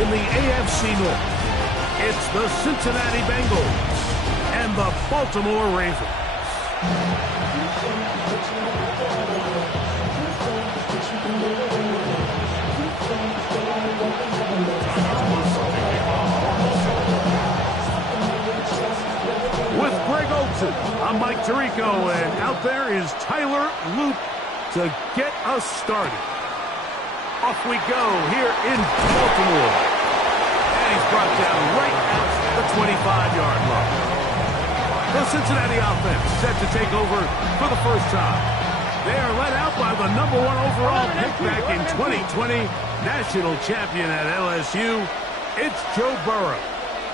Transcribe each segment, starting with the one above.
in the AFC North, it's the Cincinnati Bengals and the Baltimore Ravens. With Greg Olsen, I'm Mike Tirico, and out there is Tyler Loop to get us started. Off we go here in Baltimore. And he's brought down right at the 25-yard line. The Cincinnati offense set to take over for the first time. They are led out by the #1 overall pick back in 2020, national champion at LSU. It's Joe Burrow.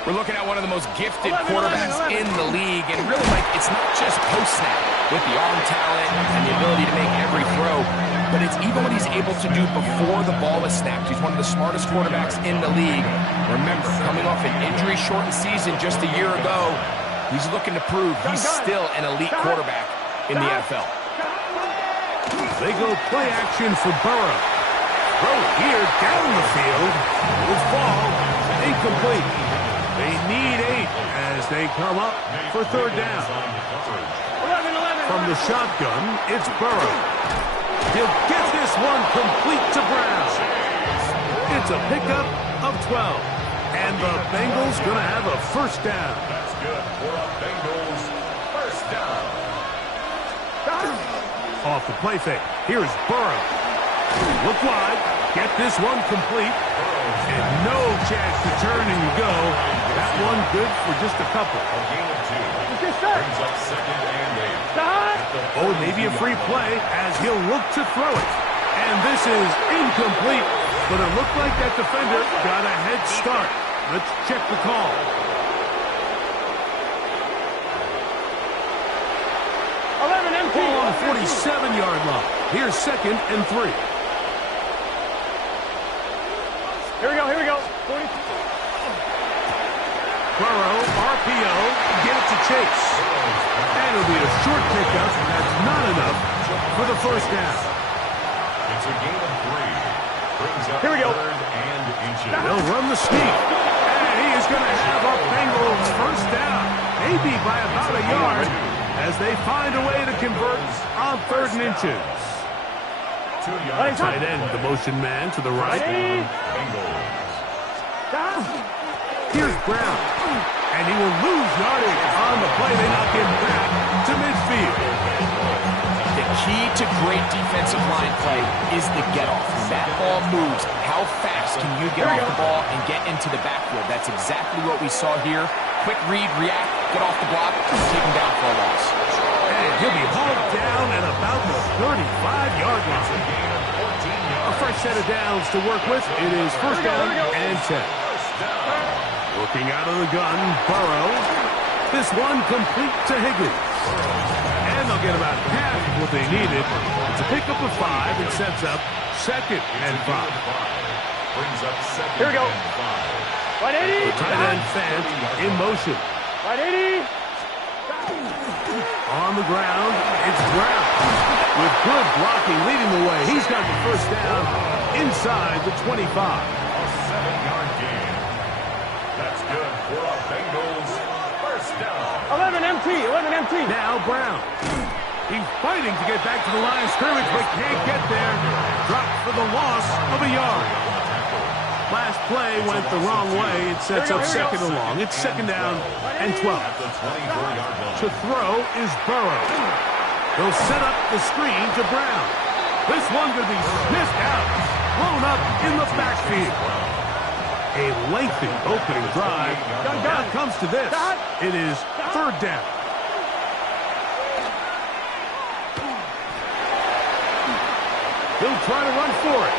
We're looking at one of the most gifted quarterbacks in the league, and really, like, it's not just post-snap with the arm talent and the ability to make every throw, but it's even what he's able to do before the ball is snapped. He's one of the smartest quarterbacks in the league. Remember, coming off an injury-shortened season just a year ago, he's looking to prove he's still an elite quarterback in the NFL. They go play action for Burrow. Throw here down the field. Will fall incomplete. They need 8 as they come up for third down. From the shotgun, it's Burrow. He'll get this one complete to Brown. It's a pickup of 12. And the Bengals going to have a first down. That's good for a Bengals first down. Off the play fake. Here's Burrow. Look wide. Get this one complete. And no chance to turn, and you go. That one good for just a couple. A gain of 2. Brings up second and 8. Oh, maybe a free play as he'll look to throw it. And this is incomplete, but it looked like that defender got a head start. Let's check the call. Ball on the 47-yard line. Here's second and 3. Here we go. 40. Burrow, RPO, get it to Chase. And it'll be a short pickup. That's not enough for the first down. It's a gain of 3. Brings up Here we go. third and inches. They'll run the sneak. And he is going to have a Bengals first down. Maybe by about a yard as they find a way to convert on third and inches. 2 yards. Tight end, the motion man to the right. Bengals. Here's Brown. And he will lose yardage on the play. They knock him back to midfield. The key to great defensive line play is the get-off. When that ball moves, how fast can you get off the ball and get into the backfield? That's exactly what we saw here. Quick read, react, get off the block, take him down for a loss. And he'll be hauled down at about the 35-yard line. A fresh set of downs to work with. It is first down and 10. Working out of the gun, Burrow. This one complete to Higgins. And they'll get about half what they needed. It's a pickup of 5 and sets up second and 5. Brings up second. Here we go. And 5. Right, 80. The tight end Fant in motion. Right, 80. On the ground, it's Brown. With good blocking leading the way. He's got the first down inside the 25. A 7-yard gain. That's good for a Bengals first down. 11 empty. Now Brown. He's fighting to get back to the line of scrimmage, but can't get there. Dropped for the loss of a yard. Last play went the wrong way. It sets up second and long. It's second down and 12. At the 24-yard line. To throw is Burrow. They'll set up the screen to Brown. This one could be sniffed out. Blown up in the backfield. A lengthy opening drive. Now it comes to this. It is third down. He'll try to run for it.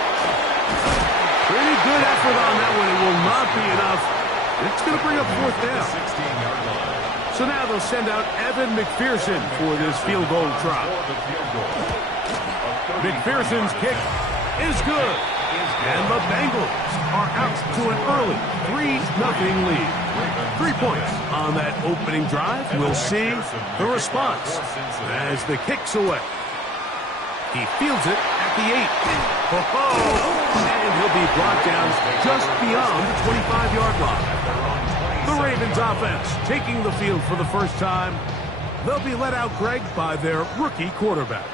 Pretty good effort on that one. It will not be enough. It's going to bring up fourth down. 16-yard line. So now they'll send out Evan McPherson for this field goal try. McPherson's kick is good. And the Bengals are out to an early 3-0 lead. 3 points on that opening drive. We'll see the response as the kick's away. He fields it at the 8. Oh, And he'll be brought down just beyond the 25-yard line. The Ravens offense taking the field for the first time. They'll be let out, Greg, by their rookie quarterback.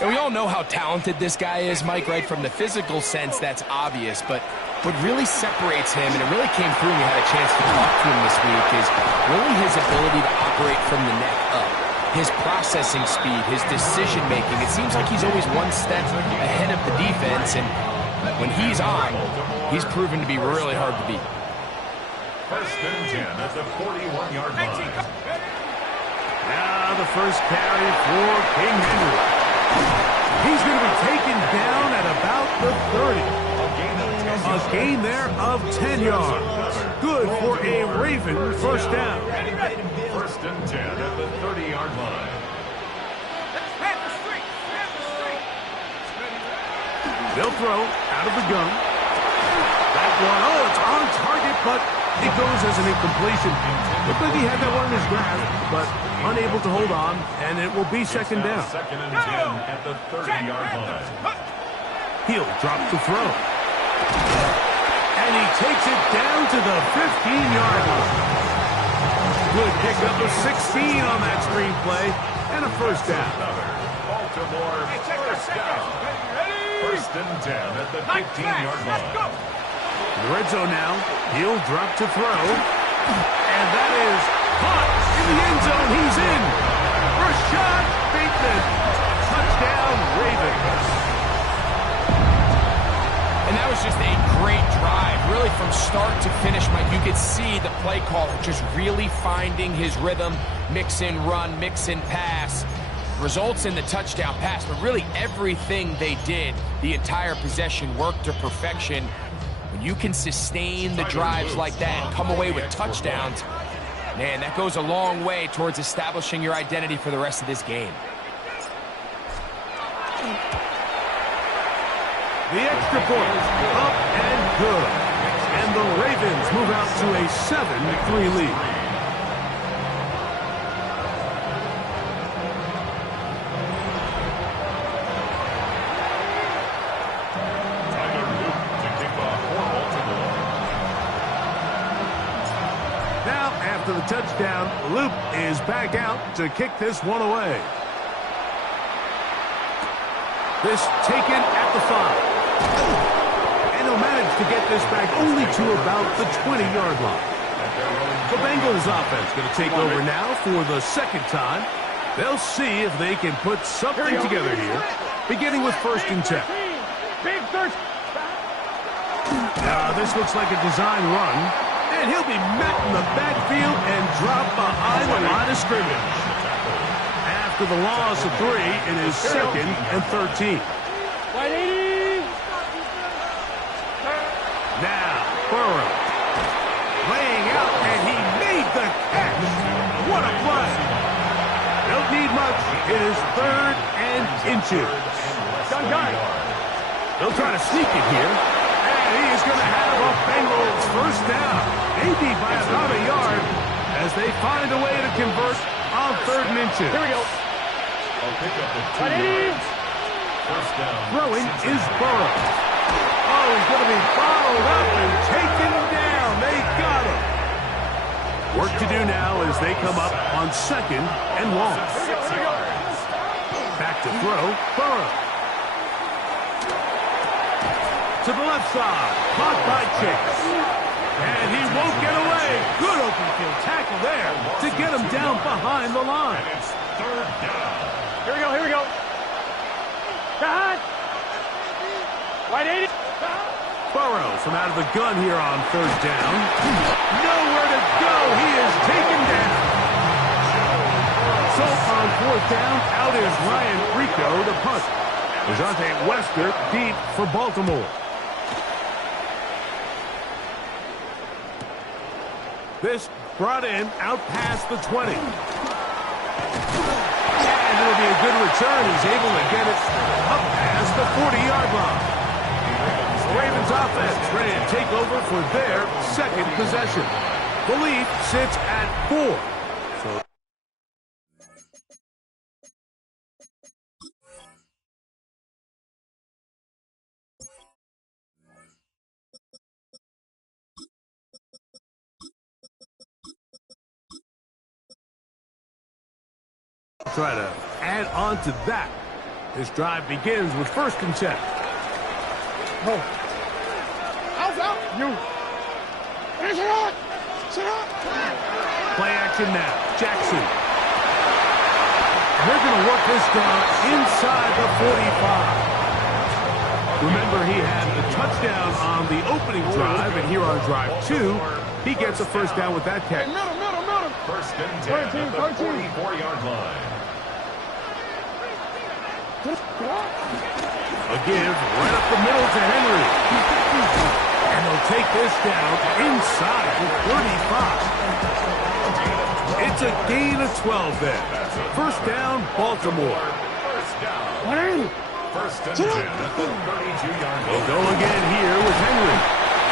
And we all know how talented this guy is, Mike, right? From the physical sense, that's obvious. But what really separates him, and it really came through when we had a chance to talk to him this week, is really his ability to operate from the neck up. His processing speed, his decision-making. It seems like he's always one step ahead of the defense, and when he's on, he's proven to be really hard to beat. First and 10 at the 41-yard line. Now the first carry for King Henry. He's going to be taken down at about the 30. A gain there of 10 yards. Good for a Raven first down. First and 10 at the 30-yard line. They'll throw out of the gun. That one, oh, it's on target, but it goes as an incompletion. Looked like he had that one in his grasp, but unable to hold on, and it will be second down. Second and 10 at the 30-yard line. He'll drop the throw. And he takes it down to the 15-yard line. Good pickup of 16 on that screenplay, and a first down. Baltimore first down. First and 10 at the 15-yard line. In the red zone now, he'll drop to throw. And that is caught in the end zone. He's in. Rashad Bateman. Touchdown, Ravens. And that was just a great drive, really from start to finish, Mike. You could see the play caller just really finding his rhythm, mix in run, mix in pass. Results in the touchdown pass, but really everything they did, the entire possession, worked to perfection. When you can sustain the drives like that and come away with touchdowns, man, that goes a long way towards establishing your identity for the rest of this game. The extra point, up and good. And the Ravens move out to a 7-3 lead. After the touchdown, Luke is back out to kick this one away. This taken at the 5. And he'll manage to get this back only to about the 20-yard line. The Bengals offense going to take over now for the second time. They'll see if they can put something together here, beginning with first and 10. Big third. This looks like a design run. And he'll be met in the backfield and dropped behind the line of scrimmage. After the loss of 3, it is second and 13. Now, Burrow laying out, and he made the catch. What a play. Don't need much. It is third and inches. They'll try to sneak it here. He is going to have a Bengals first down, maybe by about a yard, as they find a way to convert on third and inches. Here we go. I'll pick up the 2 yards. First down. Throwing is Burrow. Oh, he's going to be bottled up and taken down. They got him. Work to do now as they come up on second and long. Back to throw, Burrow. To the left side, caught by Chase. And he won't get away. Good open field tackle there to get him down behind the line. And it's third down. Here we go, here we go. Cut. Wide 80. Burrow from out of the gun here on third down. Nowhere to go. He is taken down. So on fourth down, out is Ryan Rico to punt. DeJounte Wester deep for Baltimore. This brought in out past the 20. And it'll be a good return. He's able to get it up past the 40-yard line. The Ravens offense ready to take over for their second possession. The lead sits at 4. Try to add on to that. This drive begins with 1st and 10. No. Out. You. Play action now. Jackson. They're going to work this down inside the 45. Remember, he had the touchdown on the opening drive, and here on drive 2, he gets a 1st down with that catch. Middle. 1st and 10 at the 44-yard line. A give right up the middle to Henry. And they'll take this down inside the 35. It's a gain of 12 there. 1st down, Baltimore. 1st down. 1st and 10 at the 32-yard line. They'll go again here with Henry.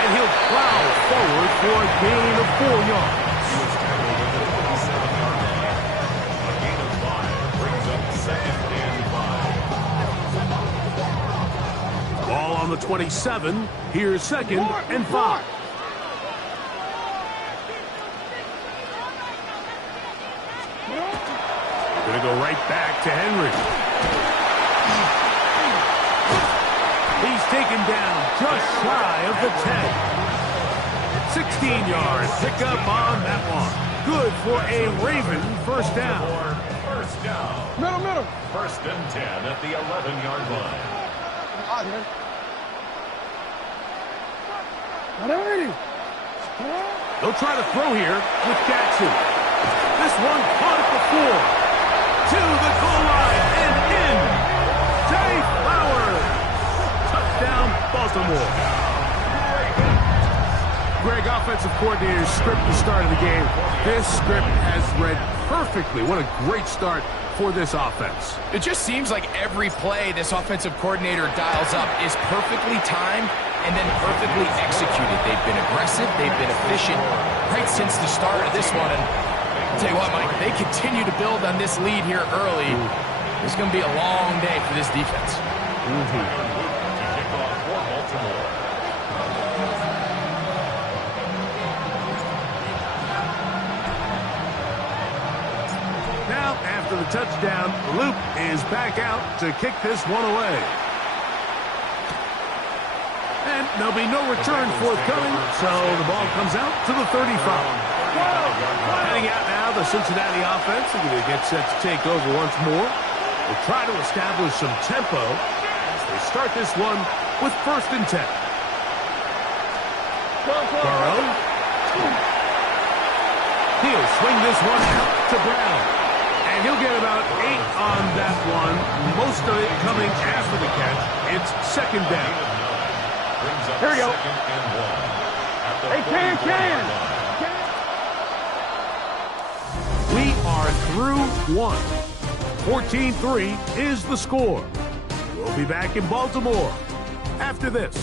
And he'll plow forward for a gain of 4 yards. He was tackled at the 27-yard line. A gain of 5 brings up 2nd and 5. Ball on the 27. Here's 2nd and 5. Gonna go right back to Henry. He's taken down just shy of the 10. 16-yard pickup on that one. Good for a Raven 1st down. 1st down. Middle. 1st and 10 at the 11-yard line. They'll try to throw here with Jackson. This one caught at the 4. To the goal line and in. Jay Flowers. Touchdown, Baltimore. Greg, offensive coordinator's script the start of the game. This script has read perfectly. What a great start for this offense. It just seems like every play this offensive coordinator dials up is perfectly timed and then perfectly executed. They've been aggressive. They've been efficient right since the start of this one. And I'll tell you what, Mike, they continue to build on this lead here early. It's going to be a long day for this defense. Now, after the touchdown, Luke is back out to kick this one away. And there'll be no return forthcoming, so the ball comes out to the 35. Heading out now, the Cincinnati offense are going to get set to take over once more. They'll try to establish some tempo as they start this one with 1st and 10. Burrow. He'll swing this one out to Brown. And he'll get about 8 on that one, most of it coming after the catch. It's 2nd down. Here we go. Hey, can. We are through one. 14-3 is the score. We'll be back in Baltimore after this.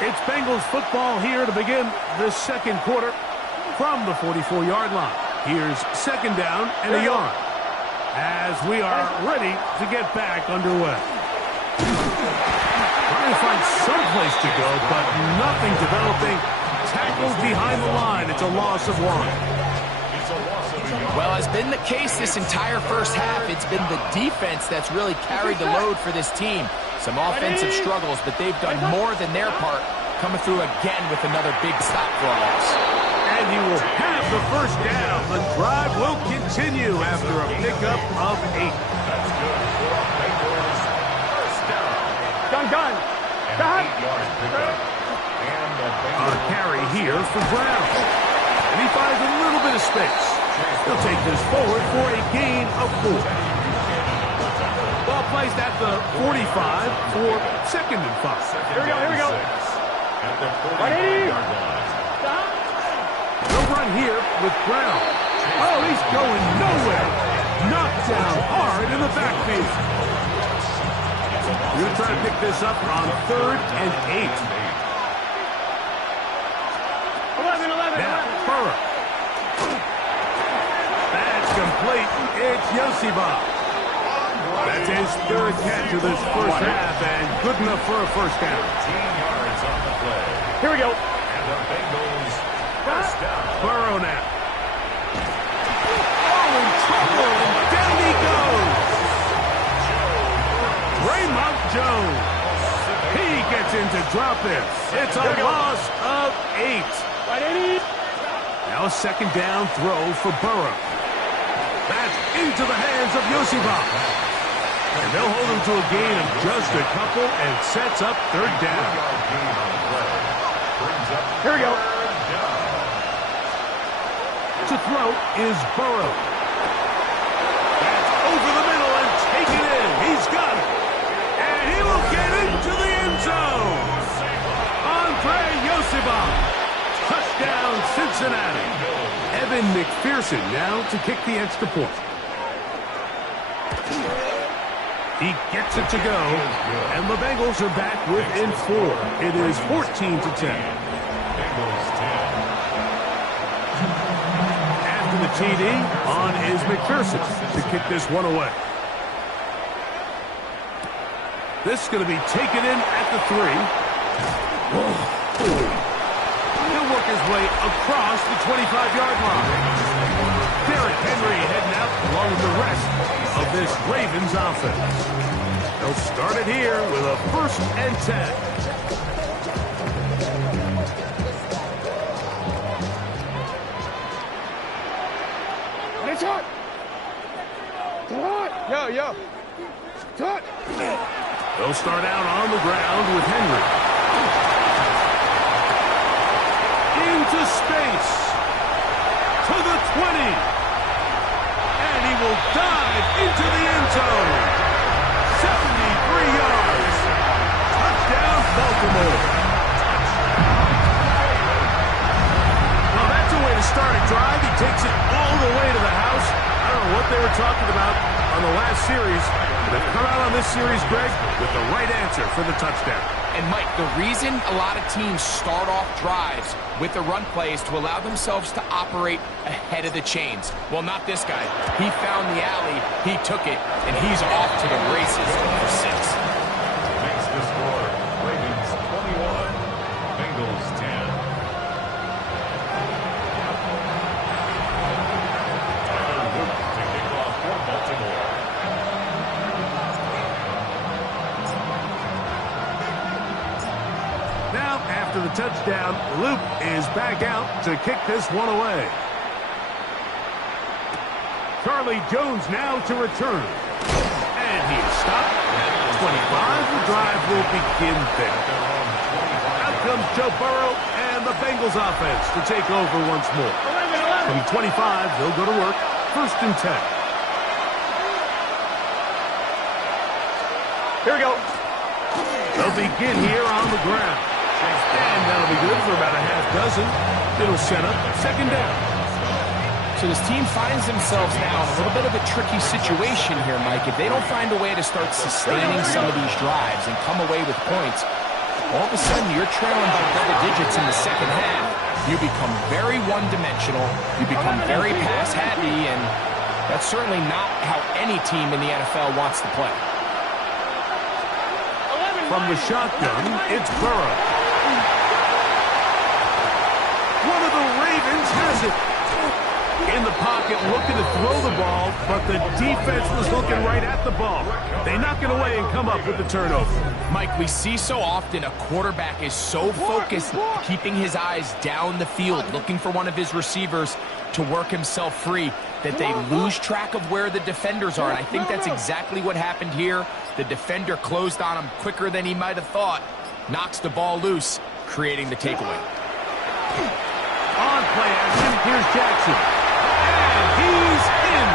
It's Bengals football here to begin the 2nd quarter from the 44-yard line. Here's 2nd down and a yard as we are ready to get back underway. Trying to find some place to go, but nothing developing. Tackled behind the line. It's a loss of 1. Well, as been the case this entire first half, it's been the defense that's really carried the load for this team. Some offensive struggles, but they've done more than their part, coming through again with another big stop for a loss. And he will have the 1st down. The drive will continue after a pickup of 8. That's good for a Bengals 1st down. Done. An 8-yard pickup. And the A carry here for Brown. And he finds a little bit of space. He'll take this forward for a gain of 4. Ball placed at the 45 for 2nd and 5. Here we go. At the 45-yard line. They'll run here with Brown. Oh, he's going nowhere. Knocked down hard in the backfield. We're going to try to pick this up on 3rd and 8. 11. Now, Burrow. That's complete. It's Yosiba. That's his 3rd catch of this first half, and good enough for a 1st down. 15 yards on the play. Here we go. And the Bengals First down. Burrow now. Oh, in trouble, and down he goes. Raymond Jones. He gets in to drop it. It's a loss of 8. Now a second down throw for Burrow. That's into the hands of Yosibach. And they'll hold him to a gain of just a couple and sets up third down. Here we go. To throw is Burrow. That's over the middle and taken in. He's got it. And he will get into the end zone. Andre Yosibach. Touchdown, Cincinnati. Evan McPherson now to kick the extra point. He gets it to go, and the Bengals are back within 4. It is 14-10. After the TD, on is McPherson to kick this one away. This is going to be taken in at the 3. He'll work his way across the 25-yard line. Derrick Henry heading out along with the rest of this Ravens offense. They'll start it here with a 1st and 10. It's hot. Yo. Hot. They'll start out on the ground with Henry. Into space. To the 20. And he will dive into the end zone. 73 yards. Touchdown, Baltimore. Well, that's a way to start a drive. He takes it all the way to the house. I don't know what they were talking about on the last series. They've come out on this series, Greg, with the right answer for the touchdown. And, Mike, the reason a lot of teams start off drives with the run play is to allow themselves to operate ahead of the chains. Well, not this guy. He found the alley, he took it, and he's off to the races for 6. Makes the score. Ravens 21, Bengals 10. Tyler Luke to kick off for Baltimore. Now, after the touchdown, Luke is back out to kick this one away. Charlie Jones now to return. And he is stopped at 25. The drive will begin there. Out comes Joe Burrow and the Bengals offense to take over once more. From 25, they'll go to work. 1st and 10. Here we go. They'll begin here on the ground. And that'll be good for about a half dozen. It'll set up 2nd down. So this team finds themselves now in a little bit of a tricky situation here, Mike. If they don't find a way to start sustaining some of these drives and come away with points, all of a sudden you're trailing by double digits in the second half. You become very one-dimensional. You become very pass-happy, and that's certainly not how any team in the NFL wants to play. From the shotgun, it's Burrow. One of the Ravens has it. In the pocket, looking to throw the ball, but the defense was looking right at the ball. They knock it away and come up with the turnover. Mike, we see so often a quarterback is so focused, keeping his eyes down the field, looking for one of his receivers to work himself free, that they lose track of where the defenders are. And I think that's exactly what happened here. The defender closed on him quicker than he might have thought, knocks the ball loose, creating the takeaway. On play action, here's Jackson. And he's in.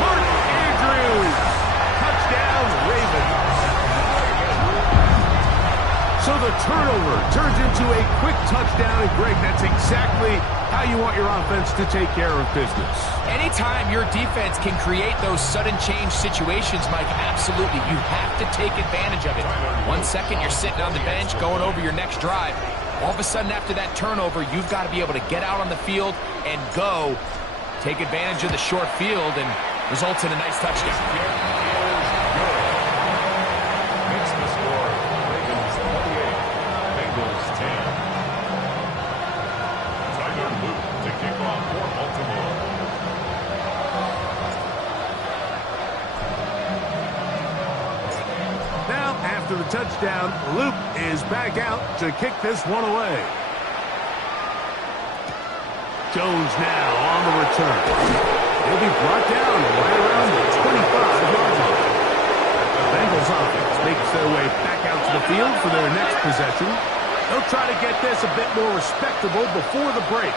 Mark Andrews. Touchdown, Ravens. So the turnover turns into a quick touchdown. And, Greg, that's exactly how you want your offense to take care of business. Anytime your defense can create those sudden change situations, Mike, absolutely, you have to take advantage of it. 1 second, you're sitting on the bench, going over your next drive. All of a sudden, after that turnover, you've got to be able to get out on the field and go. Take advantage of the short field, and results in a nice touchdown. Makes the score. Ravens 28, Bengals 10. after the touchdown, Luke is back out to kick this one away. Jones now on the return. He'll be brought down right around the 25-yard line. The Bengals offense makes their way back out to the field for their next possession. They'll try to get this a bit more respectable before the break.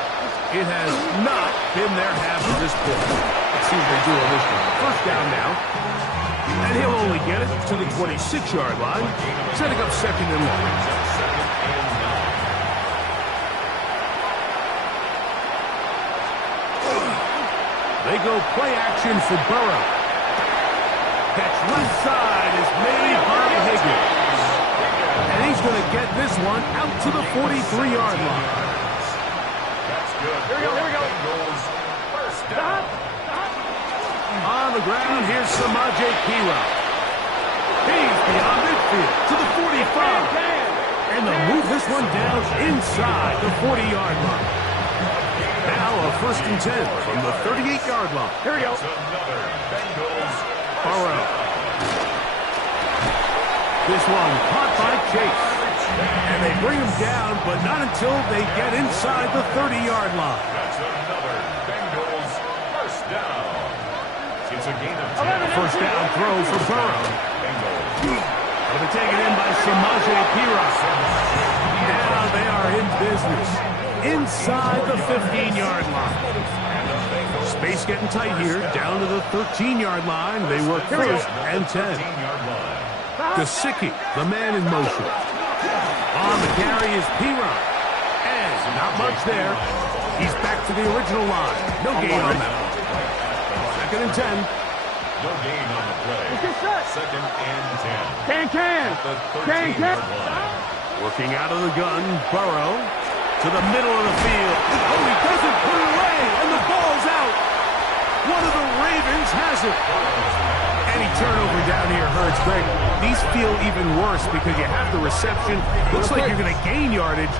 It has not been their half to this point. Let's see what they do on this one. First down now. And he'll only get it to the 26-yard line, setting up second and long. They go play action for Burrow. Catch left side is made by Higgins. And he's going to get this one out to the 43-yard line. That's good. Here we go, here we go. Bengals, first down. On the ground, here's Samaje Perine. He's beyond midfield to the 45. And they'll move this one down inside the 40-yard line. Now a first and 10 from the 38-yard line. Here we go. Another Bengals. Burrow. This one caught by Chase. And they bring him down, but not until they get inside the 30-yard line. That's another Bengals first down. It's a gain of 10. First down throw for Burrow. They'll be taken in by Samaje Perine. Now they are in business inside the 15-yard line. Space getting tight here, down to the 13-yard line. They work first and 10. Gesicki, the man in motion. On the carry is Perine. And not much there. He's back to the original line. No gain on that one. Second and 10. No gain on the play. Second and 10. Can. The 13-yard line. Working out of the gun, Burrow to the middle of the field. Oh, he doesn't put it away, and the ball's out. One of the Ravens has it. Any turnover down here hurts, Greg. These feel even worse because you have the reception. Looks like you're going to gain yardage,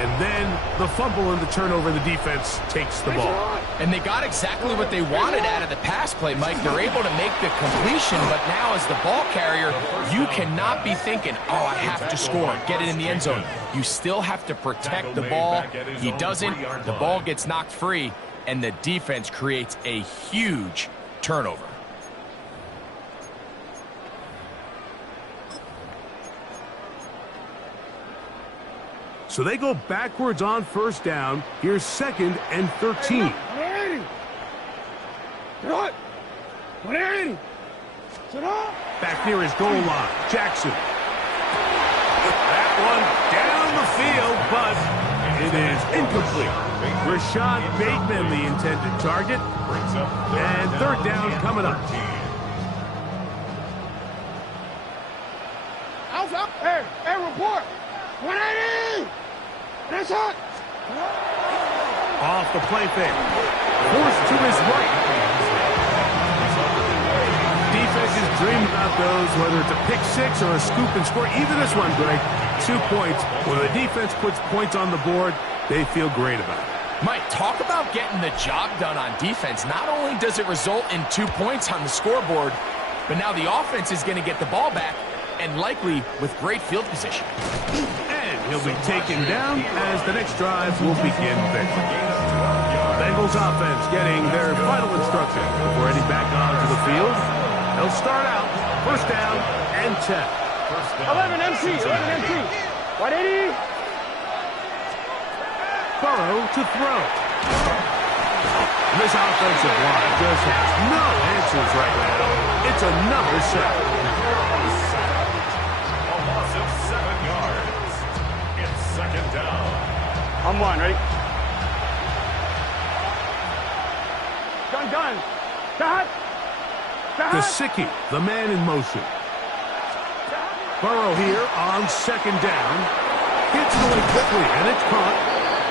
and then the fumble and the turnover, the defense takes the ball. And they got exactly what they wanted out of the pass play, Mike. They're able to make the completion, but now as the ball carrier, you cannot be thinking, oh, I have to score, get it in the end zone. You still have to protect the ball. He doesn't. The ball gets knocked free, and the defense creates a huge turnover. So they go backwards on first down. Here's second and 13. Back near his goal line. Jackson. That one down the field, but it is incomplete. Rashad Bateman, the intended target. And third down coming up. Hey, report. 180. That's hot. Off the play fake. Forced to his right. Defenses dream about those, whether it's a pick six or a scoop and score. Even this one, Greg, 2 points. When the defense puts points on the board, they feel great about it. Mike, talk about getting the job done on defense. Not only does it result in 2 points on the scoreboard, but now the offense is going to get the ball back, and likely with great field position. And he'll be taken down as the next drive will begin there. Bengals offense getting their final instruction before heading back onto the field. They'll start out first down and 10. 11 MT. 11 MT. 180. Burrow to throw. This offensive line just has no answers right now. It's another sack. A loss of 7 yards. It's second down. I'm one. Ready? Gun. Shot. Gesicki, the man in motion. Burrow here on second down. Gets it away quickly, and it's caught.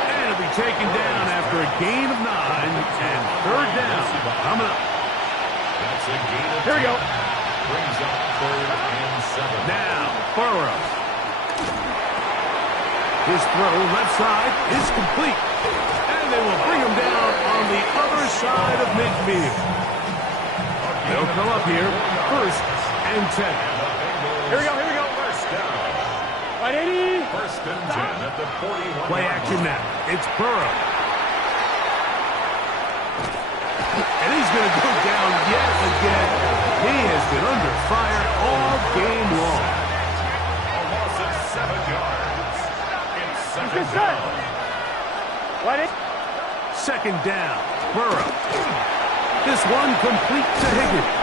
And it'll be taken down after a gain of 9. And third down coming up. That's a gain of 10. Here we go. Brings up third and 7. Now, Burrow. His throw left side is complete. And they will bring him down on the other side of midfield. They'll come up here first and 10. Here we go. First Wide 80. First and 10 at the 41. Play action now. It's Burrow. And he's going to go down yet again. He has been under fire all game long. A loss of 7 yards. It's second down. Wide 80. Second down. Burrow. This one complete to Higgins.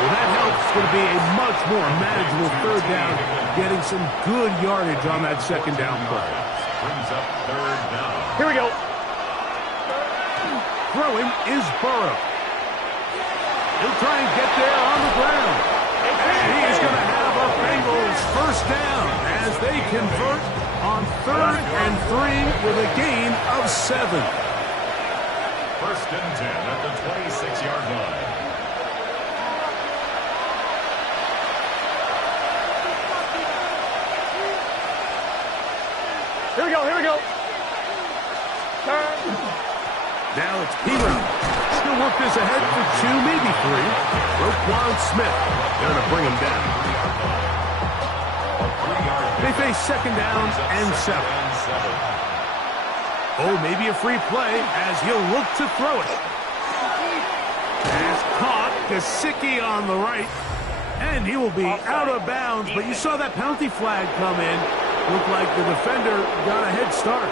Well, that helps. It's going to be a much more manageable third down, getting some good yardage on that second down play. Brings up third down. Here we go. Throwing is Burrow. He'll try and get there on the ground. And he's going to have a Bengals first down as they convert on 3rd and 3 with a gain of 7. First and 10 at the 26-yard line. Here we go. Here we go. Turn. Now it's P-Row. Still work this ahead for 2, maybe 3. Roquan Smith going to bring him down. They face second down and 7. Oh, maybe a free play as he'll look to throw it. Pass caught. Gesicki on the right. And he will be out of bounds. But you saw that penalty flag come in. Looked like the defender got a head start.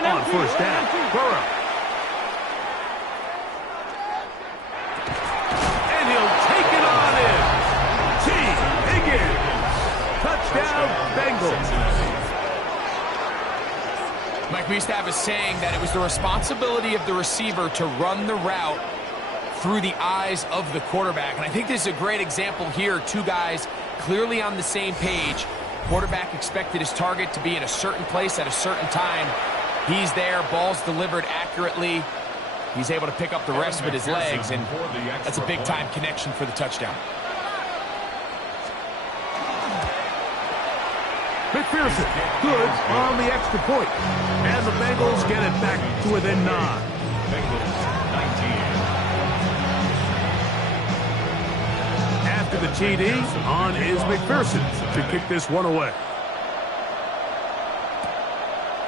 On first down, Burrow. And he'll take it on in. T. Higgins. Touchdown, Bengals. Mike, we used to have a saying that it was the responsibility of the receiver to run the route through the eyes of the quarterback. And I think this is a great example here. 2 guys clearly on the same page. Quarterback expected his target to be in a certain place at a certain time. He's there, ball's delivered accurately. He's able to pick up the rest with his legs, and that's a big-time connection for the touchdown. McPherson, good on the extra point. And the Bengals get it back to within 9. Bengals 19. After the TD, on is McPherson to kick this one away.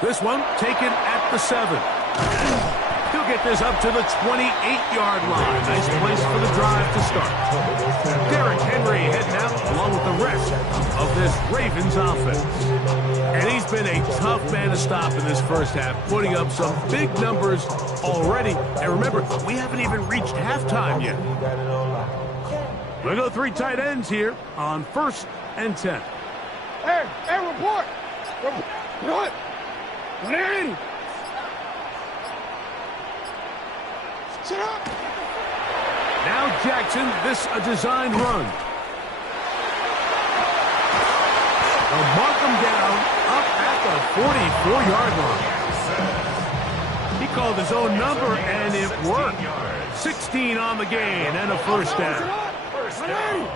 This one taken at the 7. He'll get this up to the 28-yard line. Nice place for the drive to start. Derrick Henry heading out along with the rest of this Ravens offense. And he's been a tough man to stop in this first half, putting up some big numbers already. And remember, we haven't even reached halftime yet. We'll go 3 tight ends here on 1st and 10. Hey, report. What? What are you? Sit up. Now Jackson, this a design run. They'll mark him down up at the 44-yard line. He called his own number, and it worked. 16 on the gain and a first down. First down.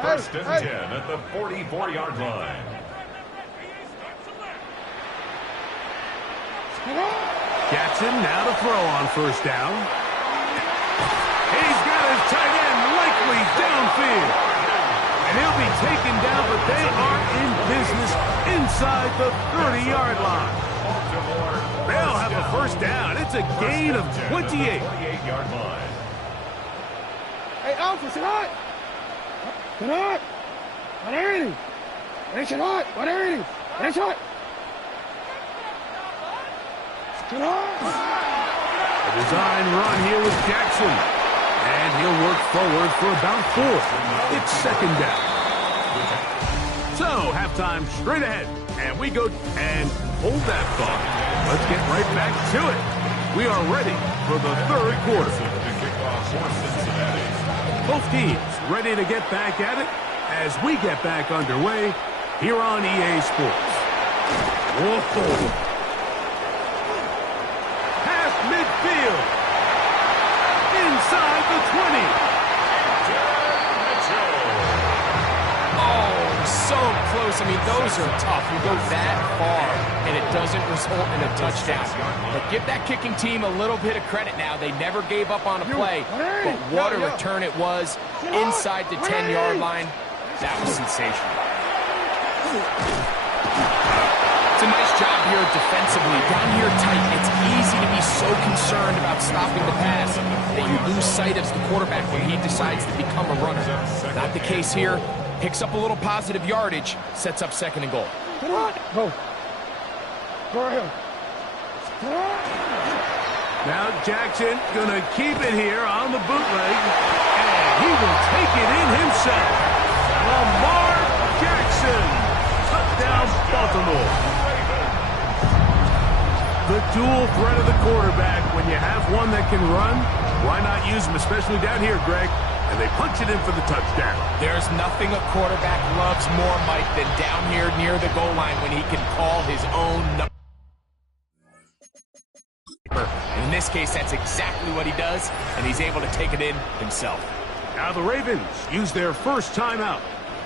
First and 10 at the 44-yard line. Jackson now to throw on first down. He's got his tight end likely downfield. And he'll be taken down, but they are in business inside the 30-yard line. They'll have a first down. It's a gain of 28. 28-yard line. Hey, Alpha, sit on. Sit on. What are you? Sit on. What are you? Sit on. A design run here with Jackson. And he'll work forward for about 4. It's second down. So, halftime straight ahead. And we go and hold that thought. Let's get right back to it. We are ready for the third quarter. Both teams ready to get back at it as we get back underway here on EA Sports. Whoa. Midfield. Inside the 20. Oh, so close. I mean, those kicks are tough. You go that far, and it doesn't result in a touchdown. But give that kicking team a little bit of credit now. They never gave up on a play, but what a return it was inside the 10-yard line. That was sensational. It's a nice job here defensively. Down here tight, it's easy to be so concerned about stopping the pass that you lose sight of the quarterback when he decides to become a runner. Not the case here. Picks up a little positive yardage, sets up 2nd and goal. Go. Go ahead. Now Jackson gonna keep it here on the bootleg, and he will take it in himself. Lamar Jackson, touchdown Baltimore. The dual threat of the quarterback. When you have one that can run, why not use him, especially down here, Greg? And they punch it in for the touchdown. There's nothing a quarterback loves more, Mike, than down here near the goal line when he can call his own number. And in this case, that's exactly what he does, and he's able to take it in himself. Now the Ravens use their first timeout,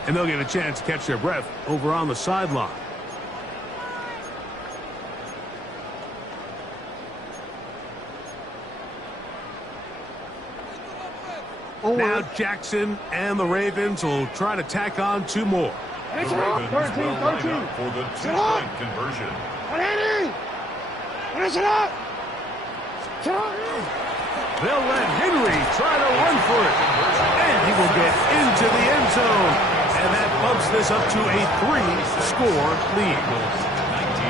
and they'll get a chance to catch their breath over on the sideline. Now Jackson and the Ravens will try to tack on 2 more. The Ravens will line up for the 2-point conversion. They'll let Henry try to run for it. And he will get into the end zone. And that bumps this up to a 3-score lead.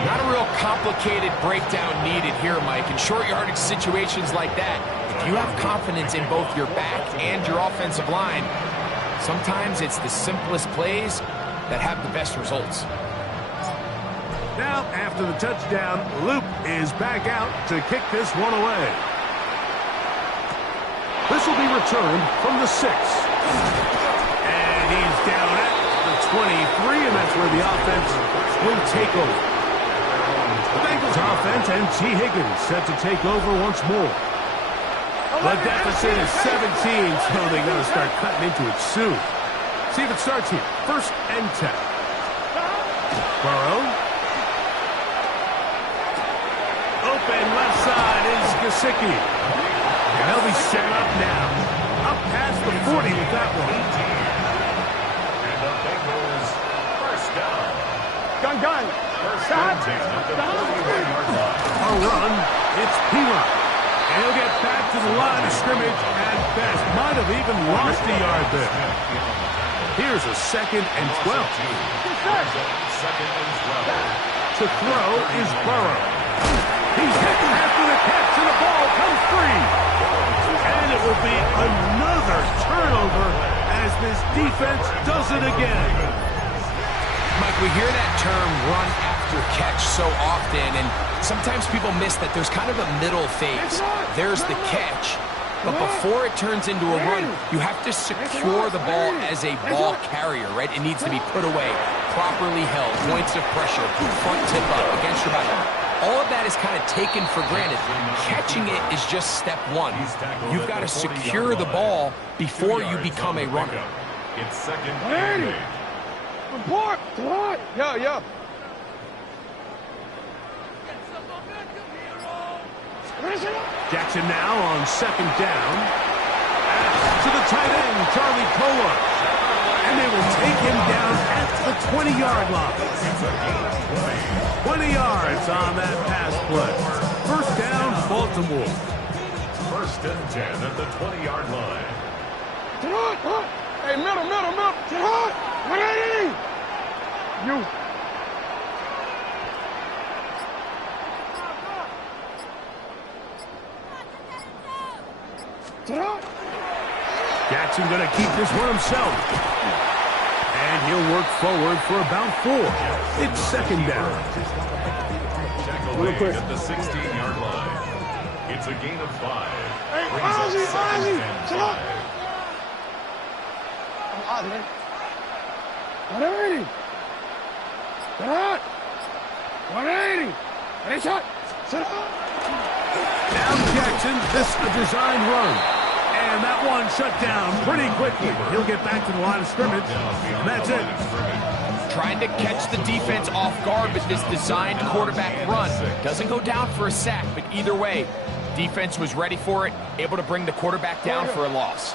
Not a real complicated breakdown needed here, Mike. In short yardage situations like that, if you have confidence in both your back and your offensive line, sometimes it's the simplest plays that have the best results. Now, after the touchdown, Luke is back out to kick this one away. This will be returned from the 6. And he's down at the 23, and that's where the offense will take over. The Bengals offense and T. Higgins set to take over once more. The deficit is 17, so they're going to start cutting into it soon. See if it starts here. 1st and 10. Burrow. Open left side is Gesicki. And they'll be set up now. Up past the 40 with that one. And the Bengals first down. Gun. First and 10 at the 41-yard line. A run. It's Pila. And he'll get back to the line of scrimmage at best. Might have even lost a yard there. Here's a 2nd and 12. Second and 12. To throw is Burrow. He's hit after the catch, and the ball comes free. And it will be another turnover as this defense does it again. Mike, we hear that term run after catch so often, and sometimes people miss that there's kind of a middle phase. There's the catch, but before it turns into a run, you have to secure the ball as a ball carrier, right? It needs to be put away, properly held, points of pressure, front tip up against your body. All of that is kind of taken for granted. Catching it is just step 1. You've got to secure the ball before you become a runner. It's 2nd and 8. Report. Yeah. Jackson now on 2nd down. To the tight end, Charlie Kolar. And they will take him down at the 20-yard line. 20 yards on that pass play. First down, Baltimore. 1st and 10 at the 20-yard line. Hey, middle. Get hot. 180. You. Jackson going to keep this one himself. And he'll work forward for about 4. It's 2nd down. Tackle made at the 16-yard line. It's a gain of 5. Hey, Brings up 2nd and 5. 180. Get hot. 180. Ready, shot. Sit up. Now Jackson, this a designed run. And that one shut down pretty quickly. He'll get back to the line of scrimmage. And that's it. trying to catch the defense off guard with this designed quarterback run. Doesn't go down for a sack, but either way, defense was ready for it, able to bring the quarterback down for a loss.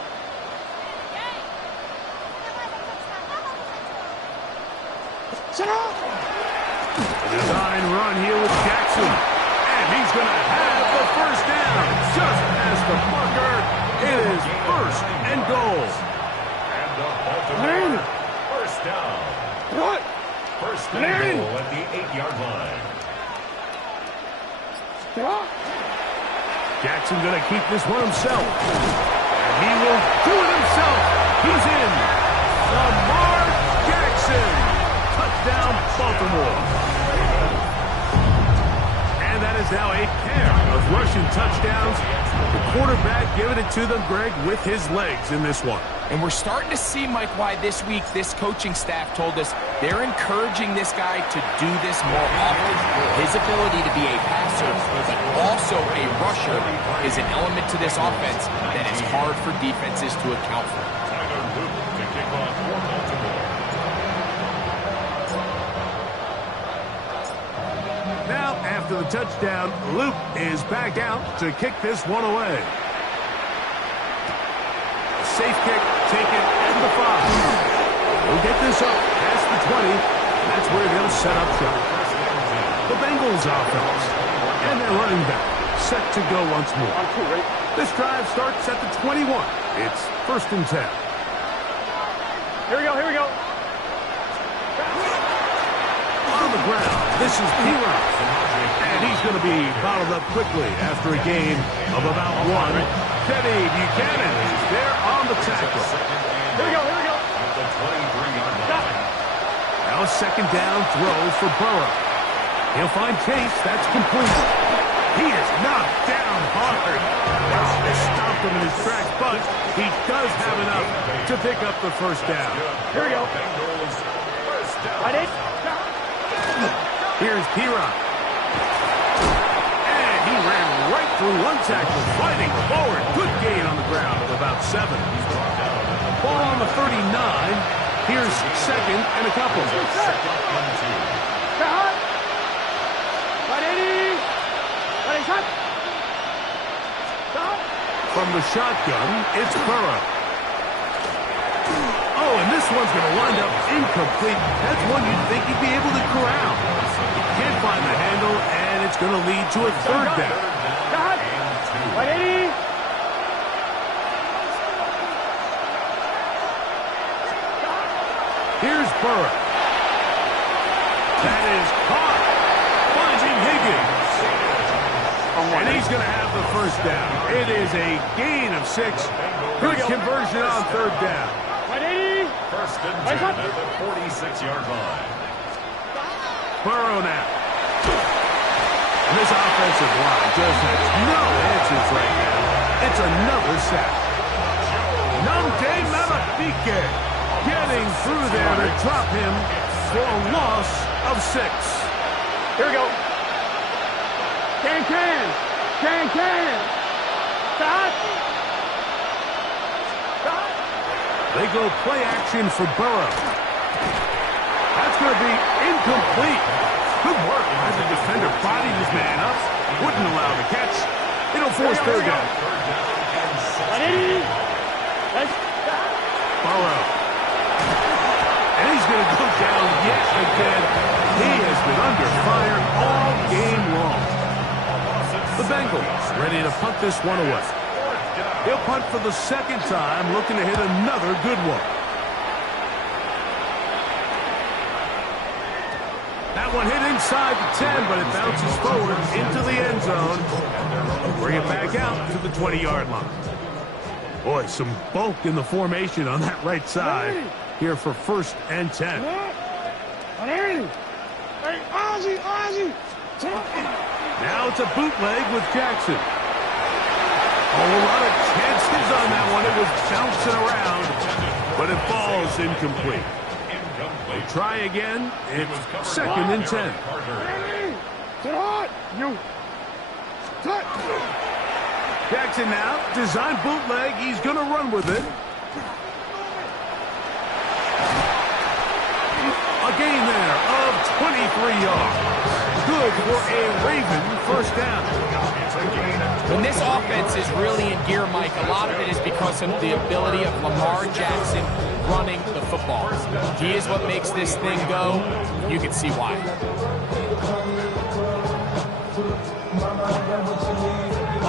A design run here with Jackson. And he's going to have the first down. Just as the marker, it is first and goal. And the Baltimore first down. What? First and goal at the 8-yard line. Jackson going to keep this one himself. And he will do it himself. He's in. Lamar Jackson. Touchdown, Baltimore. And that is now a pair of rushing touchdowns. The quarterback giving it to them, Greg, with his legs in this one. And we're starting to see, Mike, why this week this coaching staff told us they're encouraging this guy to do this more often. His ability to be a passer, but also a rusher, is an element to this offense that is hard for defenses to account for. Tyler Luke to kick off for Baltimore. Now, after the touchdown, Luke is back out to kick this one away. Safe kick taken at the 5. They'll get this up past the 20. That's where they'll set up shop. The Bengals offense and their running back set to go once more. This drive starts at the 21. It's first and 10. Here we go, here we go. On the ground, this is P-Rock. And he's going to be bottled up quickly after a game of about 1. Teddy Buchanan is there on the tackle. Here we go, here we go. At the 23-yard line. Now a second down throw for Burrow. He'll find Chase. That's complete. He is knocked down hard. They stopped him in his tracks, but he does have enough to pick up the first down. Here we go. Bengals first down. I did. Here's P-Rock. And he ran right through one tackle, fighting forward. Good gain on the ground of about 7. Ball on the 39. Here's second and a couple. From the shotgun, it's Burrow. Oh, and this one's going to wind up incomplete. That's one you'd think he'd be able to corral. He can't find the handle, and it's going to lead to a third down. Here's Burrow. That is caught. Finding Higgins. And he's going to have the first down. It is a gain of 6. Good conversion on third down. First and 10 at the 46-yard line. Burrow now. And this offensive line just has no answers right now. It's another sack. Namde Malafike getting through there to drop him for a loss of 6. Here we go. Can. Stop. They go play action for Burrow. That's going to be incomplete. Good work as the defender bodied his man up. Wouldn't allow the catch. It'll force third down. Burrow. And he's going to go down yet again. He has been under fire all game long. The Bengals ready to punt this one away. He'll punt for the second time, looking to hit another good one. That one hit inside the 10, but it bounces forward into the end zone. Bring it back out to the 20-yard line. Boy, some bulk in the formation on that right side here for first and 10. Now it's a bootleg with Jackson. Oh, a lot of chances on that one. It was bouncing around, but it falls incomplete. They try again. It's second and 10. Jackson now, design bootleg. He's going to run with it. gain there of 23 yards. Good for a Raven first down. When this offense is really in gear, Mike, a lot of it is because of the ability of Lamar Jackson running the football. He is what makes this thing go. You can see why.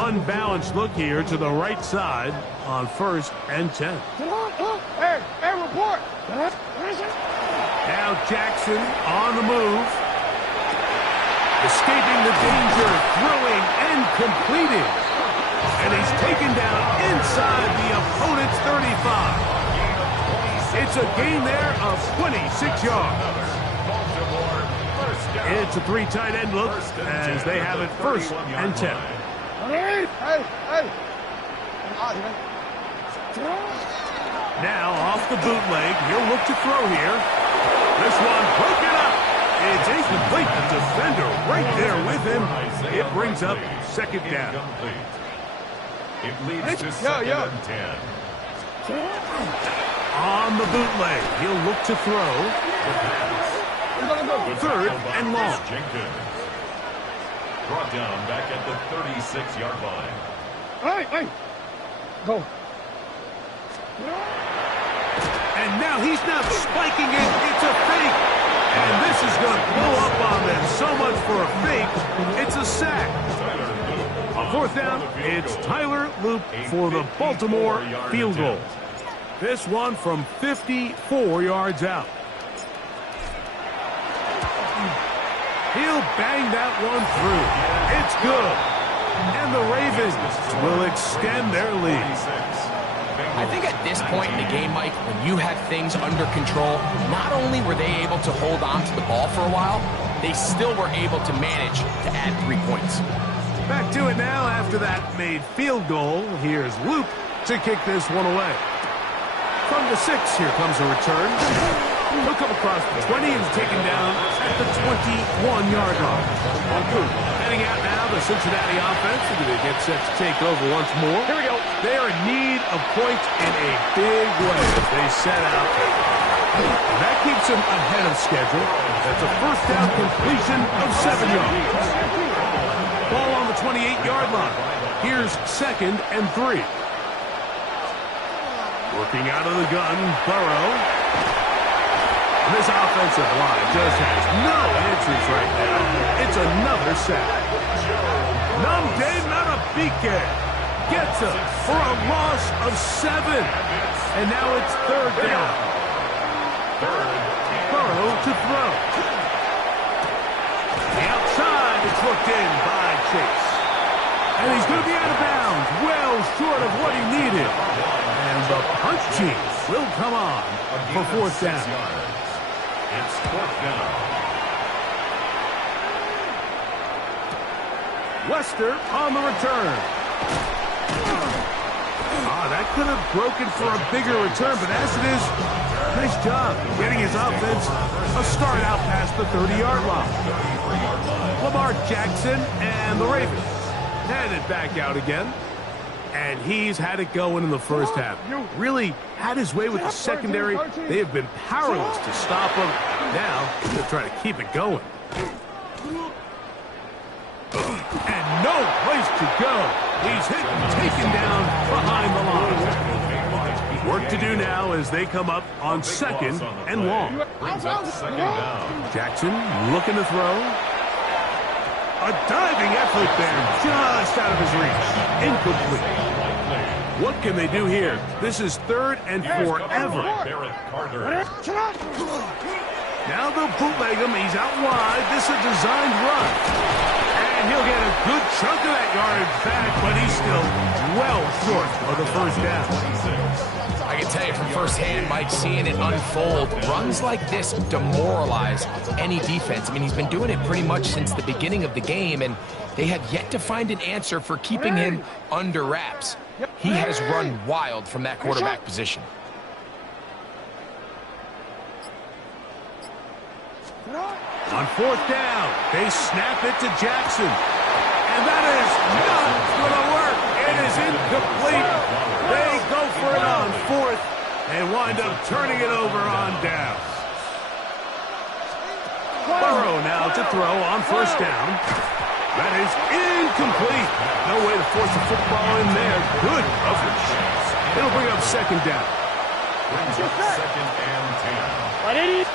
Unbalanced look here to the right side on 1st and 10. Hey, report. Now Jackson on the move. Escaping the danger, throwing and completing. And he's taken down inside the opponent's 35. It's a gain there of 26 yards. It's a 3 tight end look as they have it 1st and 10. Hey. Now off the bootleg, he'll look to throw here. This one broken up. It's incomplete. The defender right there with him. It brings up 2nd down. It leads to 2nd and 10. On the bootleg, he'll look to throw. 3rd and long. Jenkins. Brought down back at the 36-yard line. Hey. Go. And now he's not spiking it. It's a fake. And this is going to blow up on them. So much for a fake. It's a sack. On 4th down, it's Tyler Loop for the Baltimore field goal. This one from 54 yards out. He'll bang that one through. It's good. And the Ravens will extend their lead. I think at this point in the game, Mike, when you have things under control, not only were they able to hold on to the ball for a while, they still were able to manage to add 3 points. Back to it now after that made field goal. Here's Luke to kick this one away. From the 6, here comes a return. He'll come across the 20 and taken down at the 21-yard line. Heading out now, the Cincinnati offense is going to get set to take over once more. Here we go. They are in need of points in a big way as they set out. That keeps them ahead of schedule. That's a 1st down completion of 7 yards. Ball on the 28-yard line. Here's 2nd and 3. Working out of the gun, Burrow. And this offensive line just has no answers right now. It's another sack. Namde Marabike gets him for a loss of 7. And now it's 3rd down. Burrow to throw. The outside is hooked in by Chase. And he's going to be out of bounds, well short of what he needed. And the punch team will come on for 4th down. It's 4th down. Lester on the return. That could have broken for a bigger return, but as it is, nice job getting his offense a start out past the 30-yard line. Lamar Jackson and the Ravens headed back out again. And he's had it going in the 1st half. Really had his way with the secondary. They have been powerless to stop him. Now, they're trying to keep it going. And no place to go. He's hit and taken down behind the line. Work to do now as they come up on 2nd and long. Jackson looking to throw. A diving effort there, just out of his reach. Incomplete. What can they do here? This is 3rd and forever. Now they'll bootleg him. He's out wide. This is a designed run. And he'll get a good chunk of that yardage back, but he's still well short of the 1st down. I can tell you from firsthand, Mike, seeing it unfold, runs like this demoralize any defense. I mean, he's been doing it pretty much since the beginning of the game, and they have yet to find an answer for keeping him under wraps. He has run wild from that quarterback position. On 4th down, they snap it to Jackson. And that is not going to work. It is incomplete. They go for it on 4th and wind up turning it over on down. Burrow now to throw on first down. That is incomplete. No way to force the football in there. Good coverage. It'll bring up second down. Brings up second and 10.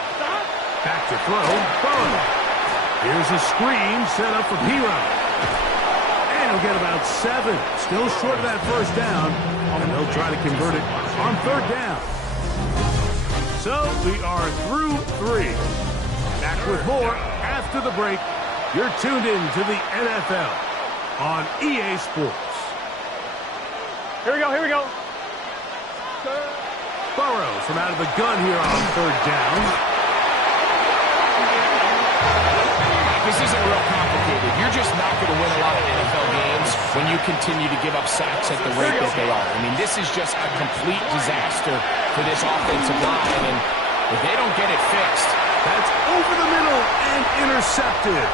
Back to throw. Burrow. Here's a screen set up for Piron. And he'll get about 7. Still short of that first down. And they'll try to convert it on third down. So we are through 3. Back with more after the break. You're tuned in to the NFL on EA Sports. Here we go. Burrow from out of the gun here on third down. This isn't real complicated. You're just not going to win a lot of NFL games when you continue to give up sacks at the rate that they are. I mean, this is just a complete disaster for this offensive line, and if they don't get it fixed. That's over the middle and intercepted.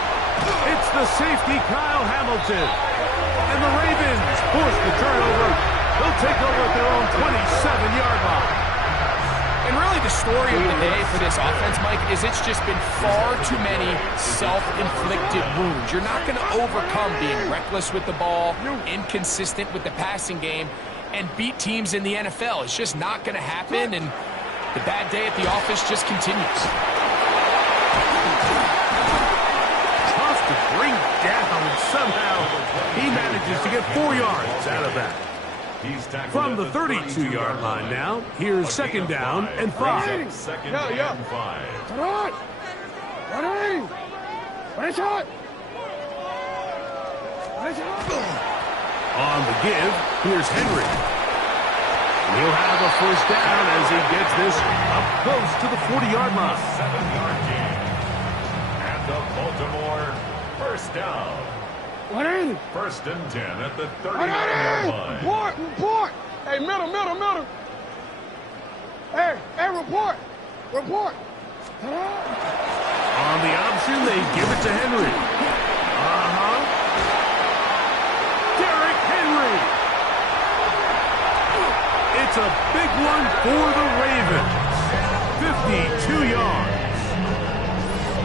It's the safety, Kyle Hamilton. And the Ravens force the turnover. They'll take over at their own 27-yard line. And really the story of the day for this offense, Mike, is it's just been far too many self-inflicted wounds. You're not going to overcome being reckless with the ball, inconsistent with the passing game, and beat teams in the NFL. It's just not going to happen, and the bad day at the office just continues. Tough to bring down, and somehow he manages to get 4 yards out of that. From the 32-yard line now, here's second down and 5. Second and 5. Come on! On the give, here's Henry. He'll have a first down as he gets this up close to the 40-yard line. 7-yard gain. And the Baltimore first down. 180. First and 10 at the 39-yard line. Report. Hey, middle. Hey, report. On the option, they give it to Henry. Derrick Henry. It's a big one for the Ravens. 52 yards.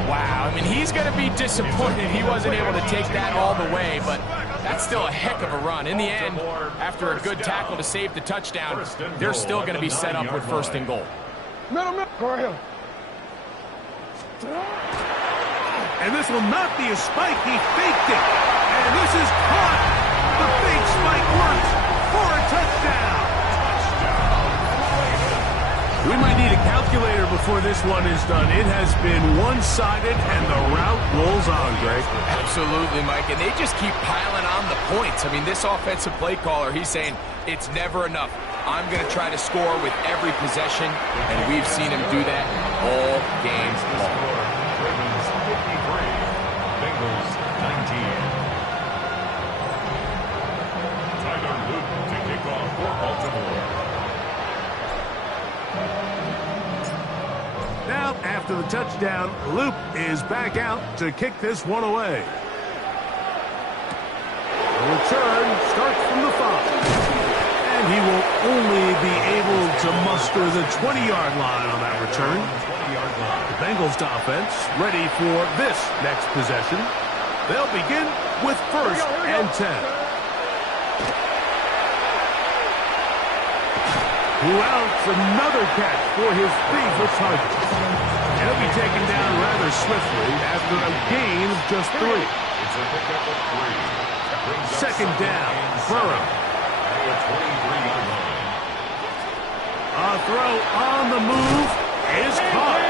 Wow, I mean, he's going to be disappointed he wasn't able to take that all the way, but that's still a heck of a run. In the end, after a good tackle to save the touchdown, they're still going to be set up with first and goal. Middle. Go ahead. And this will not be a spike. He faked it. And this is caught. The fake spike works for a touchdown. We might need a calculator before this one is done. It has been one-sided, and the route rolls on, Greg. Absolutely, Mike, and they just keep piling on the points. I mean, this offensive play caller, he's saying it's never enough. I'm going to try to score with every possession, and we've seen him do that all game long. Ravens 53, Bengals 19. Tyler Luke to kick off for Baltimore. Now, after the touchdown, Loop is back out to kick this one away. The return starts from the 5. And he will only be able to muster the 20-yard line on that return. The Bengals offense ready for this next possession. They'll begin with first and 10. Wells, another catch for his favorite target. And he'll be taken down rather swiftly after a gain of just 3. It's a pickup of 3. Second down, Burrow. At the 23-yard line. A throw on the move is caught.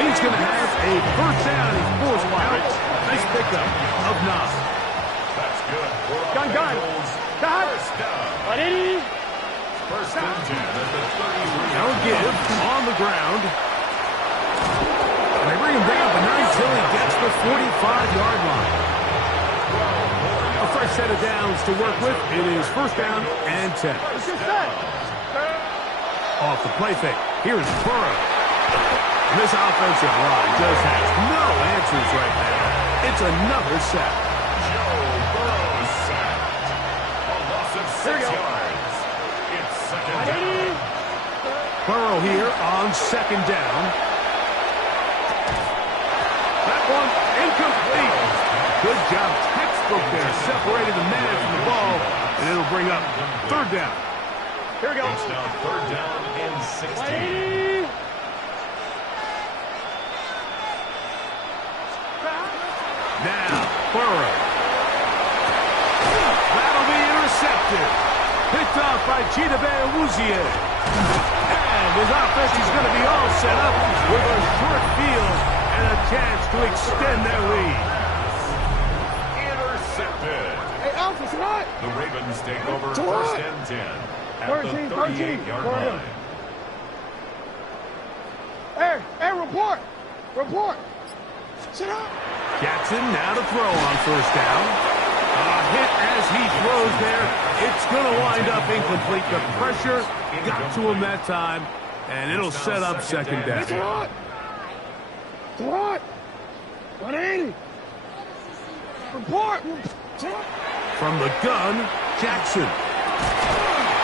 He's going to have a first down and 4 out. Nice pickup of 9. That's good for the Gun. Bengals. First down. First and 10 at the 33. No give on the ground. And they bring him down, but not until he gets the 45-yard line. A fresh set of downs to work with. It is first down and 10. Off the play fake. Here's Burrow. And this offensive line just has no answers right now. It's another sack. Joe Burrow sacked. A loss of 6 yards. It's second down. Burrow here on second down. That Good job, textbook there, separated the man from the ball, and it'll bring up third down. Here we go. It's now third down and 16. Now, Burrow. That'll be intercepted. Picked off by Chidobe Awuzie. And his offense is going to be all set up with a short field and a chance to extend their lead. Intercepted. Hey, Alpha, it's not. The Ravens take over It's a lot. first and 10 at 13, the 38-yard line. Hey, report. Report. Sit up. Jackson now to throw on first down. A hit as he throws there. It's going to wind up incomplete. The pressure got to him that time, and it'll set up second down. It's hot. It's hot. 180. Report. From the gun, Jackson.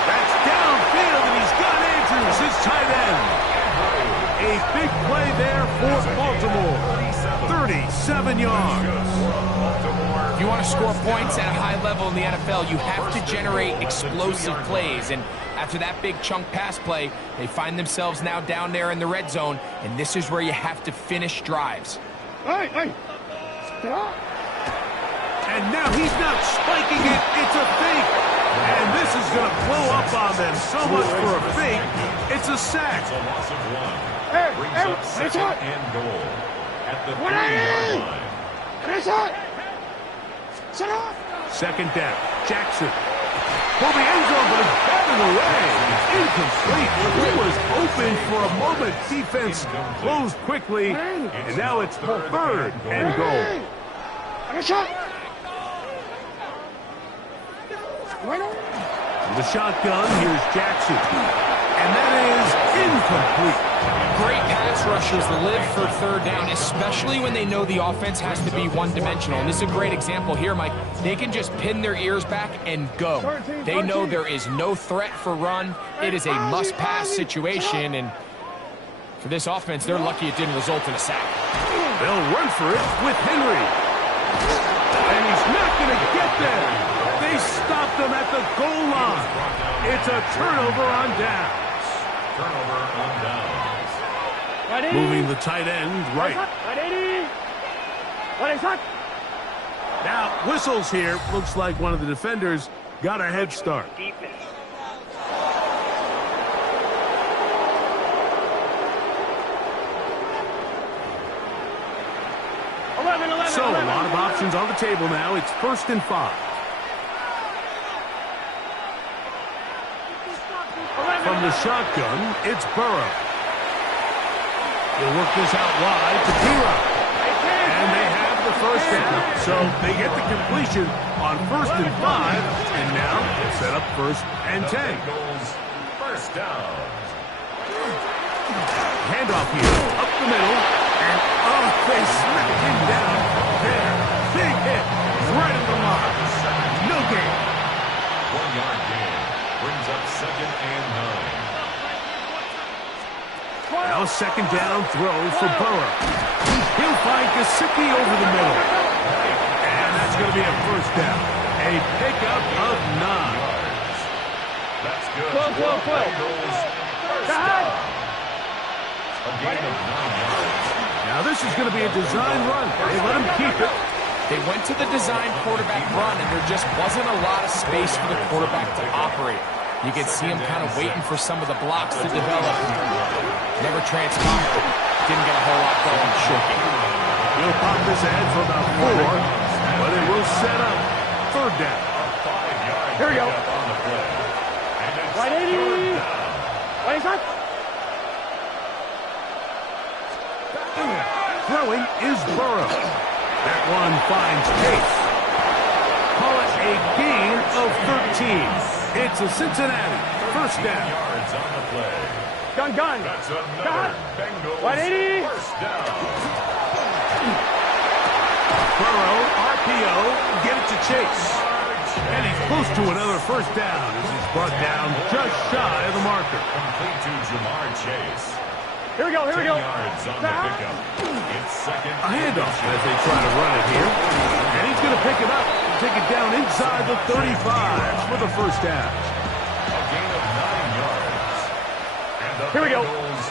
That's downfield, and he's got Andrews, his tight end. A big play there for Baltimore. 37 yards. If you want to score points at a high level in the NFL, you have to generate explosive plays. And after that big chunk pass play, they find themselves now down there in the red zone, and this is where you have to finish drives. Hey. Get up. And now he's not spiking it, it's a fake. And this is going to blow up on them. So much for a fake, it's a sack. It's a loss of 1. Hey, Brings up second hot. and goal at the 180. 30-yard line. It's hot. Sit up. Second down, Jackson. For the end zone, but it's batted away. Incomplete. He was open for a moment. Defense closed quickly, and now it's third and goal. And a shot. The shotgun, here's Jackson. And that is incomplete. Great pass rushers live for third down, especially when they know the offense has to be one-dimensional. And this is a great example here, Mike. They can just pin their ears back and go. They know there is no threat for run. It is a must-pass situation, and for this offense, they're lucky it didn't result in a sack. They'll run for it with Henry. And he's not going to get there. They stopped him at the goal line. It's a turnover on downs. Turnover on downs. Moving the tight end right. Now, whistles here. Looks like one of the defenders got a head start. So, a lot of options on the table now. It's 1st and 5. From the shotgun, it's Burrow. They'll work this out wide to Burrow. And they have the first down. So they get the completion on 1st and 5. And now they'll set up 1st and 10. First down. Handoff here, up the middle. And they smack him down there. Big hit right at the line. No gain. 1-yard gain. Brings up 2nd and 9. Now second down throw for Burrow. He'll find Gesicki over the middle. And that's going to be a first down. A pickup of 9. That's good. 12. Bengals first down. A gain of 9 yards. Now this is going to be a design run. They let him keep it. They went to the design quarterback run, and there just wasn't a lot of space for the quarterback to operate. You could see him kind of waiting for some of the blocks to develop. Never transpired. Didn't get a whole lot going short game. He'll pop this ahead for about 4, but it will set up third down. Here we go. On the play. And it's 180. third down. What is that? Throwing is Burrow. That one finds Chase. Call it a gain of 13. It's a Cincinnati first down. Yards on the play. Gun. That's another Bengals 180. first down. Burrow, RPO, get it to Chase. And he's close to another first down as he's brought down just shy of the marker. Complete to Jamar Chase. Here we go, here we 10 go. yards on the pickup. It's second. A handoff as they try to run it here. And he's going to pick it up and take it down inside the 35 for the first down. A gain of 9 yards. And the Here we go. Bengals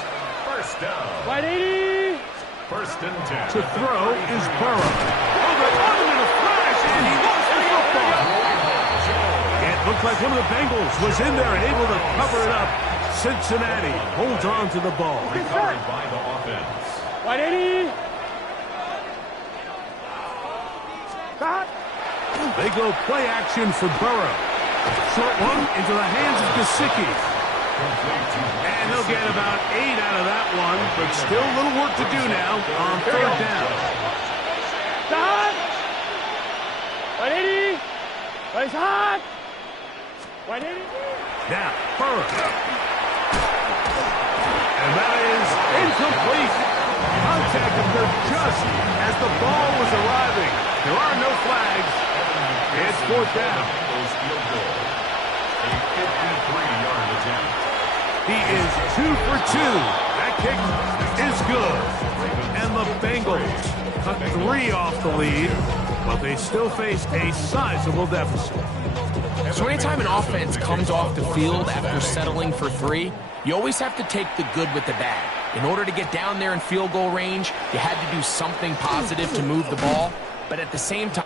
first down. Wide 80. First and 10. To throw is Burrow. Oh, they're on him in a flash, and he lost the football. It looked like one of the Bengals was in there and able to cover it up. Cincinnati holds on to the ball. Recovered by the offense. Wide 80. Stop. They go play action for Burrow. Short one into the hands of Gesicki. Complete to And he'll get about 8 out of that one, but still a little work to do now on third down. Stop. Wide 80. Wide hot. Wide 80. Now, Burrow. And that is incomplete. Contact occurred just as the ball was arriving. There are no flags. It's fourth down. Bengals field goal. A 53-yard attempt. He is 2 for 2. That kick is good. And the Bengals cut 3 off the lead, but they still face a sizable deficit. So anytime an offense comes off the field after settling for 3, you always have to take the good with the bad. In order to get down there in field goal range, you had to do something positive to move the ball, but at the same time,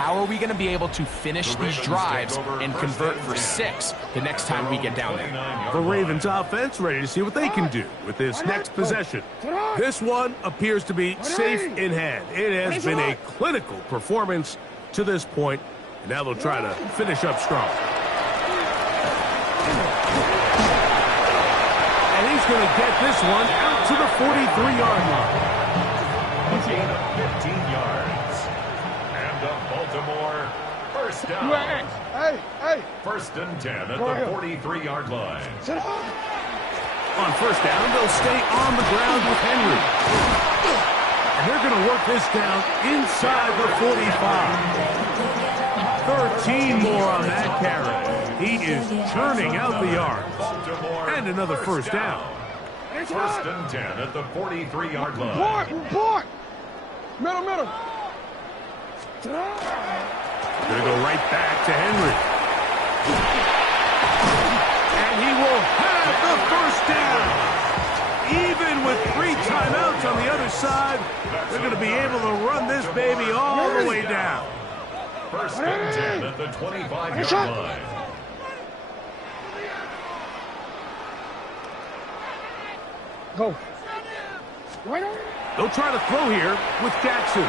how are we going to be able to finish these drives and convert for 6 the next time we get down there? The Ravens offense ready to see what they can do with this next possession. This one appears to be safe in hand. It has been a clinical performance to this point, and now they'll try to finish up strong. And he's going to get this one out to the 43-yard line. A gain of 15 yards. And the Baltimore first down. Hey. First and 10 at the 43-yard line. On first down, they'll stay on the ground with Henry. And they're going to work this down inside the 45. 13 more on that carry. He is churning out the yards. And another first down. First and 10 at the 43-yard line. Report. Middle. Going to go right back to Henry. And he will have the first down. Even with 3 timeouts on the other side, they're going to be able to run this baby all the way down. First and 10 at the 25-yard line. Go. They'll try to throw here with Jackson.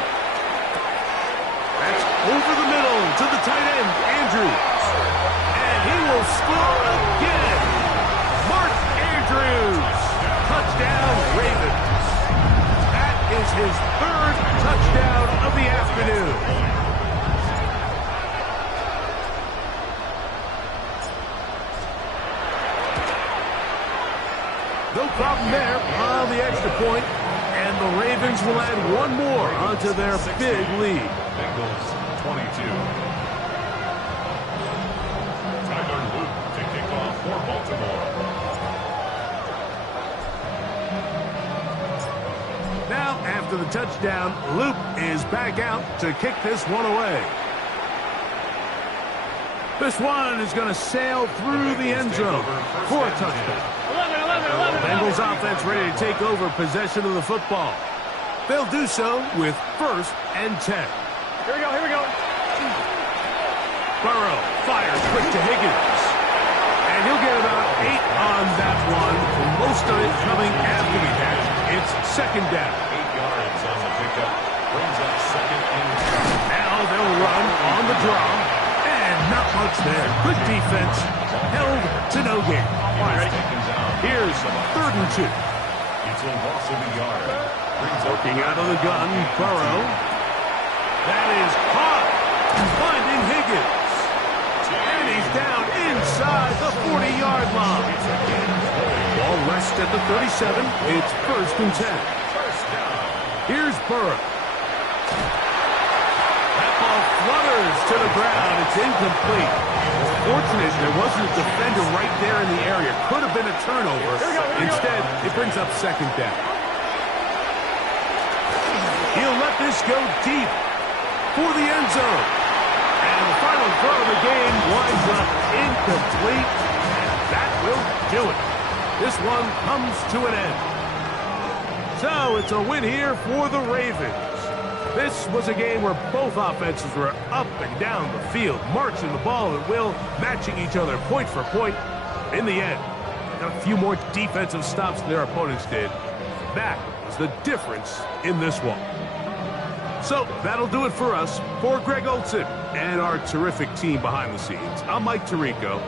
That's over the middle to the tight end, Andrews. And he will score again. Mark Andrews. Touchdown, Ravens. That is his 3rd touchdown of the afternoon. No problem there on the extra point, and the Ravens will add one more onto their big lead. Bengals 22. Tyler Luke to kick off for Baltimore. Now, after the touchdown, Luke is back out to kick this one away. This one is going to sail through the end zone for a touchdown. Bengals offense ready to take over possession of the football. They'll do so with first and 10. Here we go. Burrow fires quick to Higgins. And he'll get about 8 on that one. Most of it coming after the catch. It's second down. 8 yards on the pickup. Brings up second and 10. Now they'll run on the draw. And not much there. Good defense. Held to no gain. Here's third and 2. It's a loss of a yard. Working out of the gun, Burrow. That is caught. Finding Higgins. And he's down inside the 40-yard line. Ball rests at the 37. It's first and 10. Here's Burrow. That ball flutters to the ground. It's incomplete. Fortunate there wasn't a defender right there in the area. Could have been a turnover. Instead, it brings up second down. He'll let this go deep for the end zone. And the final throw of the game winds up incomplete. And that will do it. This one comes to an end. So it's a win here for the Ravens. This was a game where both offenses were up and down the field, marching the ball at will, matching each other point for point. In the end, got a few more defensive stops than their opponents did. That was the difference in this one. So that'll do it for us. For Greg Olson and our terrific team behind the scenes, I'm Mike Tirico.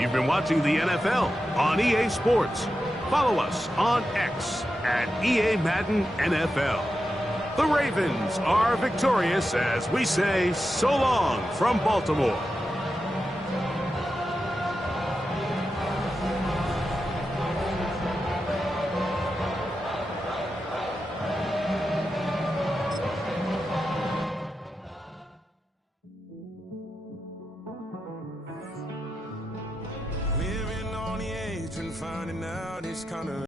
You've been watching the NFL on EA Sports. Follow us on X at EA Madden NFL. The Ravens are victorious as we say so long from Baltimore. Living on the edge and finding out it's kind of